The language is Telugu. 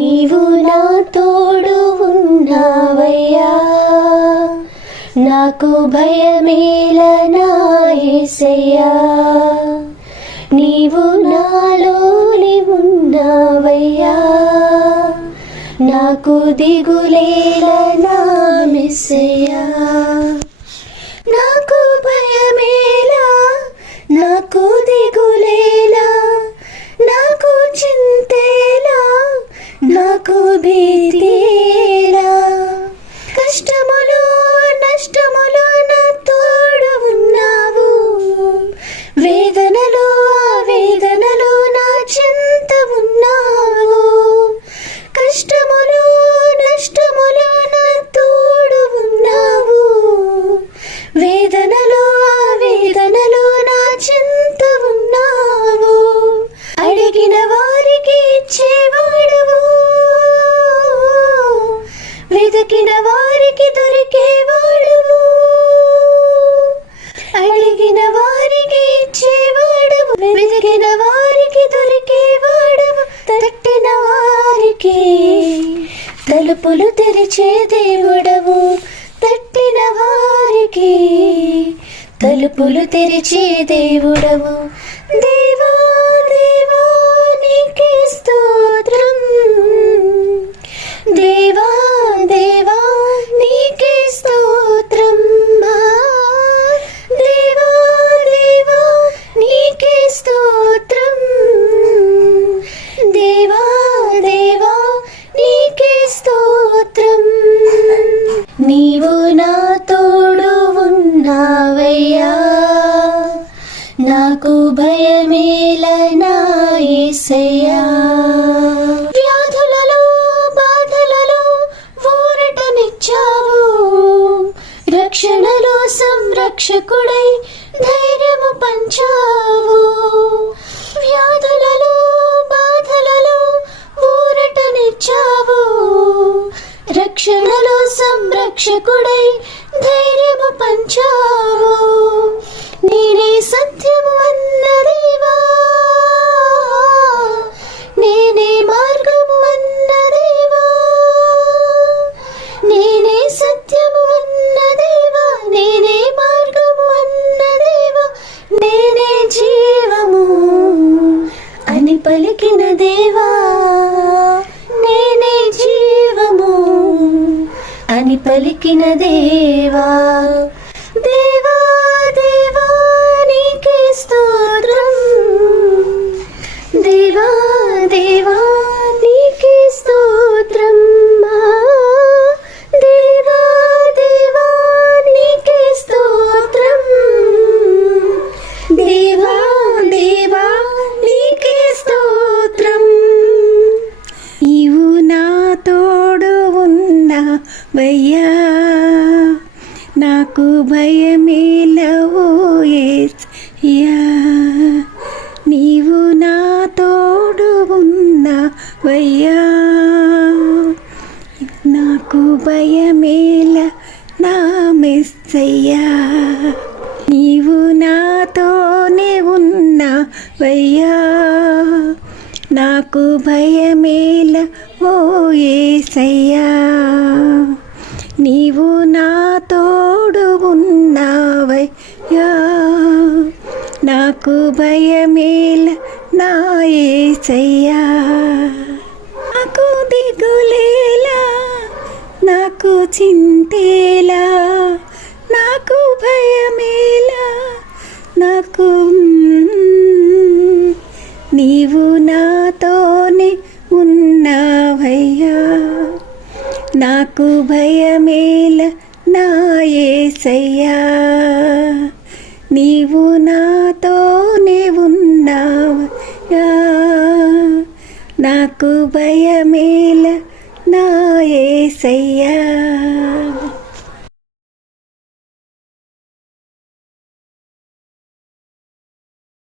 నీవు నా తోడు ఉన్నావయ్యా, నాకు భయమేలా నా యేసయ్యా. నీవు నాలోని ఉన్నావయ్యా, నాకు దిగులేలా నా మెస్సయ్యా. నాకు భయమేలా, నాకు దిగులేలా, నాకు చింతేలా, నాకు భీతేలా. కష్టములో నష్టములో నా తోడు ఉన్నావు, వేదనలో వేదనలో నా చింత ఉన్నావు. కష్టములో నష్టములో నా తోడు ఉన్నావు, వేదనలో వేదనలో నా చింత ఉన్నావు. అడిగిన వారికి ఇచ్చేవాడవు, వెతికిన వారికి దొరికేవాడవు. అడిగిన వారికి ఇచ్చేవాడవు, వెతికిన వారికి దొరికేవాడవు. తట్టిన వారికి తలుపులు తెరిచే దేవుడవు, తట్టిన వారికి తలుపులు తెరిచే దేవుడవు. దేవా దేవా నీకే స్తోత్రం, దేవా దేవా నీకే స్తోత్రం. దేవా దేవా నీకే స్తోత్రం, దేవా దేవా నీకే స్తోత్రం. నీవు నా తోడు ఉన్నావయ్యా, నాకు భయమేలా నా యేసయ్యా. వ్యాధులలో బాధలలో ఊరటనిచ్చావు, రక్షణలో సంరక్షకుడై ధైర్యము పంచావు. వ్యాధులలో బాధలలో ఊరటనిచ్చావు, రక్షణలో సంరక్షకుడై ధైర్యము పంచావు. నేనే సత్యము అన్న దేవా, నేనే మార్గము అన్న దేవా, నేనే సత్యము అన్న దేవా, నేనే మార్గము అన్న దేవా, నేనే జీవము అని పలికిన దేవా, నేనే జీవము అని పలికిన దేవా. దేవా దేవా నీకే స్తోత్రం, దేవా దేవా నీకే స్తోత్రం. దేవా దేవా నీకే స్తోత్రం, దేవా దేవా నీకే స్తోత్రం. నీవు నా తోడు ఉన్నావయ్యా, నాకు భయమేలవో యేసయ్యా. నీవు నా తోడు ఉన్నావయ్యా, నాకు భయమేల నా మెస్సయ్యా. నీవు నాతోనే ఉన్నావయ్యా, నాకు భయమేల ఓ యేసయ్యా. నీవు నా తోడు ఉన్నావయ్యా, నాకు భయమేల నా యేసయ్యా. నాకు దిగులేలా, నాకు చింతేలా, నాకు భయమేలా, నాకు నీవు నాతోనే ఉన్నావయ్యా. నాకు భయమేల నా యేసయ్యా, నీవు నాతోనే ఉన్నావయ్యా. నాకు భయమేల నా యేసయ్యా.